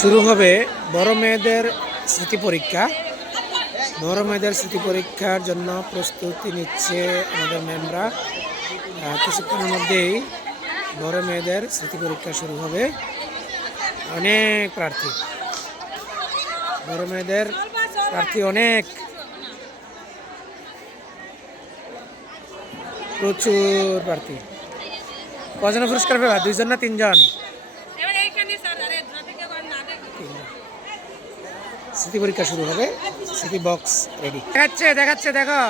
শুরু হবে বড় মেয়েদের স্মৃতি পরীক্ষা। বড় মেয়েদের স্মৃতি পরীক্ষার জন্য প্রস্তুতি নিচ্ছে আমাদের ম্যামরা। কিছুক্ষণের মধ্যেই বড় মেয়েদের স্মৃতি পরীক্ষা শুরু হবে। অনেক প্রার্থী। বড় মেয়েদের প্রার্থী অনেক। প্রচুর প্রার্থী। কজন পুরস্কার পেবা? দুইজন না তিনজন এবার এইখানে স্যার আরে ধরা থেকে বার না দেখো স্মৃতি পরীক্ষা শুরু হবে। স্মৃতি বক্স রেডি দেখাচ্ছে দেখাচ্ছে, দেখো।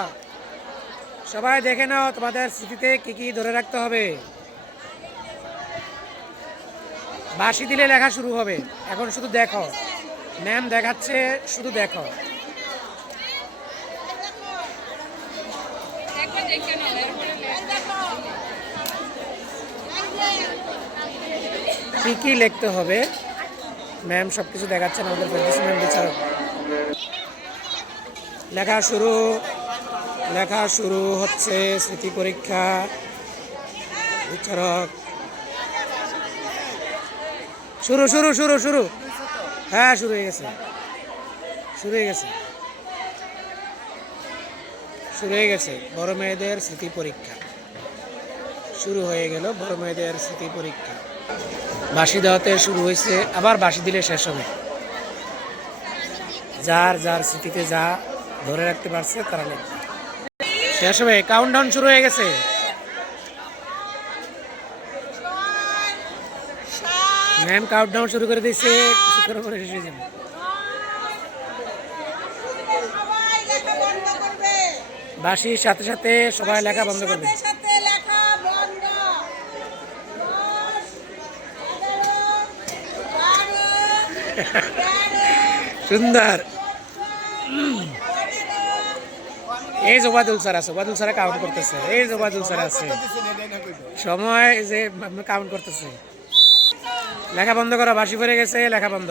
সবাই দেখে নাও তোমাদের স্মৃতিতে কি কি ধরে রাখতে হবে। বাসি দিলে লেখা শুরু হবে। এখন শুধু দেখো। ম্যাম দেখাচ্ছে, শুধু দেখো। কি কি লিখতে হবে? ম্যাম সব কিছু দেখাচ্ছেন আমাদের ফেরদৌসী ম্যাম বিচারক। লেখা শুরু লেখা শুরু হচ্ছে স্মৃতি পরীক্ষা, বিচারক। শুরু শুরু শুরু শুরু। হ্যাঁ শুরু হয়ে গেছে। শুরু হয়ে গেছে। শুরু হয়ে গেছে। বড় মেয়েদের স্মৃতি পরীক্ষা। শুরু হয়ে গেল বড় মেয়েদের স্মৃতি পরীক্ষা। বাঁশি দেওয়াতে শুরু হয়েছে, আবার বাঁশি দিলে শেষ হবে। যার যার স্মৃতিতে যা ধরে রাখতে পারছে, তারা লিখবে শেষ হবে কাউন্টডাউন শুরু হয়ে গেছে। ম্যাম কাউন্টডাউন শুরু করে দিয়েছে বাঁশির সাথে সাথে সবাই লেখা বন্ধ করবে সাথে সাথে লেখা বন্ধ দশ, এগারো, বারো, তেরো, সুন্দর। এই জোবাদুল স্যার আছে ওবাদুল স্যার কাউন্ট করতেছে। এই জোবাদুল স্যার আছে। সময় যে কাউন্ট করতেছে। লেখা বন্ধ করা বাসি পড়ে গেছে, লেখা বন্ধ।